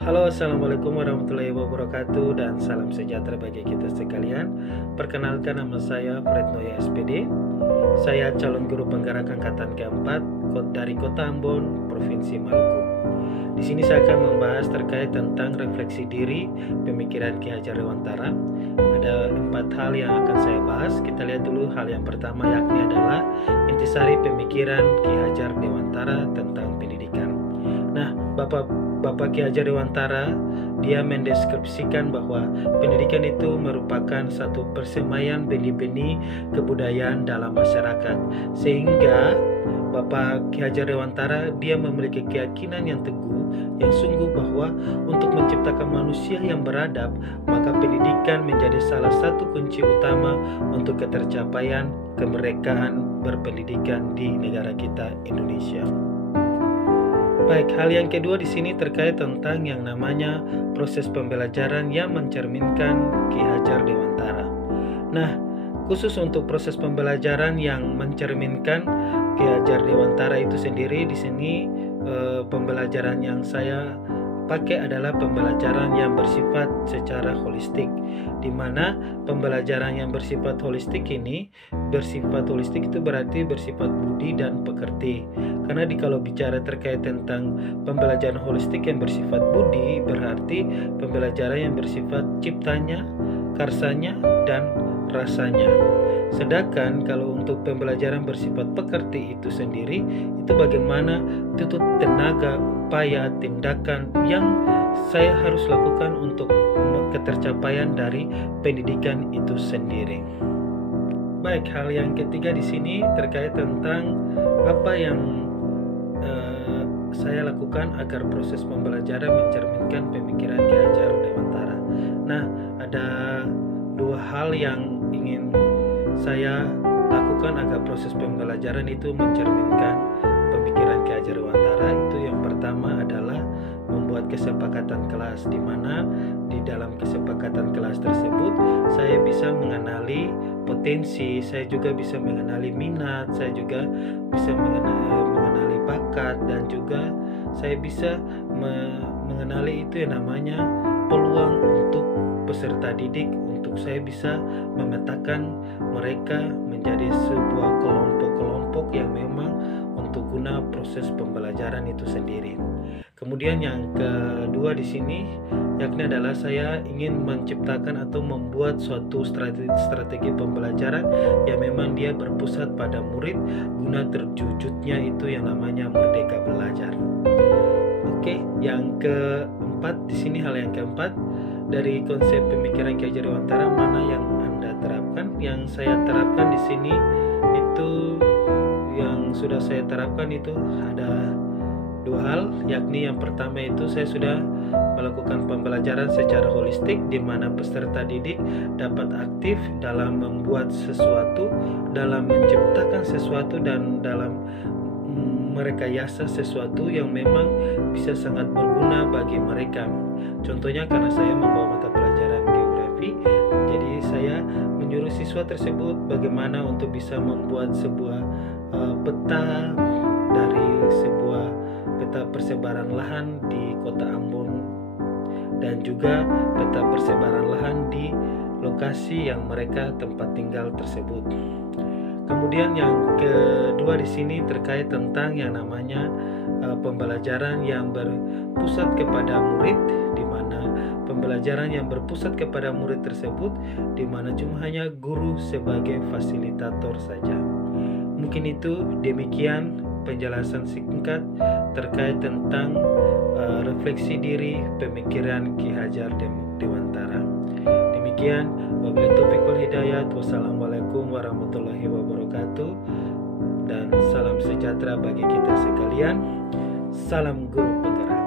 Halo, assalamualaikum warahmatullahi wabarakatuh dan salam sejahtera bagi kita sekalian. Perkenalkan, nama saya Frednoya SPD. Saya calon guru penggerak angkatan keempat dari Kota Ambon, Provinsi Maluku. Di sini saya akan membahas terkait tentang refleksi diri pemikiran Ki Hajar Dewantara. Ada 4 hal yang akan saya bahas. Kita lihat dulu hal yang pertama, yakni adalah intisari pemikiran Ki Hajar Dewantara tentang pendidikan. Nah, Bapak Ki Hajar Dewantara, dia mendeskripsikan bahwa pendidikan itu merupakan satu persemaian benih-benih kebudayaan dalam masyarakat. Sehingga Bapak Ki Hajar Dewantara, dia memiliki keyakinan yang teguh, yang sungguh bahwa untuk menciptakan manusia yang beradab, maka pendidikan menjadi salah satu kunci utama untuk ketercapaian kemerdekaan berpendidikan di negara kita Indonesia. Baik, hal yang kedua di sini terkait tentang yang namanya proses pembelajaran yang mencerminkan Ki Hajar Dewantara. Nah, khusus untuk proses pembelajaran yang mencerminkan Ki Hajar Dewantara itu sendiri, di sini pembelajaran yang saya pakai adalah pembelajaran yang bersifat secara holistik, di mana pembelajaran yang bersifat holistik ini, bersifat holistik itu berarti bersifat budi dan pekerti. Karena kalau bicara terkait tentang pembelajaran holistik yang bersifat budi, berarti pembelajaran yang bersifat ciptanya, karsanya, dan rasanya. Sedangkan kalau untuk pembelajaran bersifat pekerti itu sendiri, itu bagaimana tutut tenaga, upaya, tindakan yang saya harus lakukan untuk ketercapaian dari pendidikan itu sendiri. Baik, hal yang ketiga di sini terkait tentang apa yang saya lakukan agar proses pembelajaran mencerminkan pemikiran Ki Hajar Dewantara. Nah, ada 2 hal yang ingin saya lakukan agar proses pembelajaran itu mencerminkan pemikiran Ki Hajar Dewantara. Itu yang pertama adalah membuat kesepakatan kelas, di mana di dalam kesepakatan kelas tersebut saya bisa mengenali potensi, saya juga bisa mengenali minat, saya juga bisa mengenali bakat, dan juga saya bisa mengenali itu yang namanya peluang untuk peserta didik, untuk saya bisa memetakan mereka menjadi sebuah kelompok-kelompok yang memang untuk guna proses pembelajaran itu sendiri. Kemudian yang kedua di sini yakni adalah saya ingin menciptakan atau membuat suatu strategi pembelajaran yang memang dia berpusat pada murid guna terwujudnya itu yang namanya merdeka belajar. Oke, yang keempat di sini, hal yang keempat dari konsep pemikiran Ki Hajar Dewantara, mana yang Anda terapkan? Yang saya terapkan di sini itu, yang sudah saya terapkan itu ada 2 hal, yakni yang pertama itu saya sudah melakukan pembelajaran secara holistik, di mana peserta didik dapat aktif dalam membuat sesuatu, dalam menciptakan sesuatu, dan dalam merekayasa sesuatu yang memang bisa sangat berguna bagi mereka. Contohnya, karena saya membawa mata pelajaran geografi, jadi saya menyuruh siswa tersebut bagaimana untuk bisa membuat sebuah peta dari sebuah peta persebaran lahan di Kota Ambon, dan juga peta persebaran lahan di lokasi yang mereka tempat tinggal tersebut. Kemudian yang kedua di sini terkait tentang yang namanya pembelajaran yang berpusat kepada murid, di mana pembelajaran yang berpusat kepada murid tersebut, di mana cuma hanya guru sebagai fasilitator saja. Mungkin itu demikian penjelasan singkat terkait tentang refleksi diri pemikiran Ki Hajar Dewantara. Demikian, wabillahi taufiq wal hidayah. Wassalamualaikum warahmatullahi wabarakatuh, dan salam sejahtera bagi kita sekalian. Salam guru penggerak.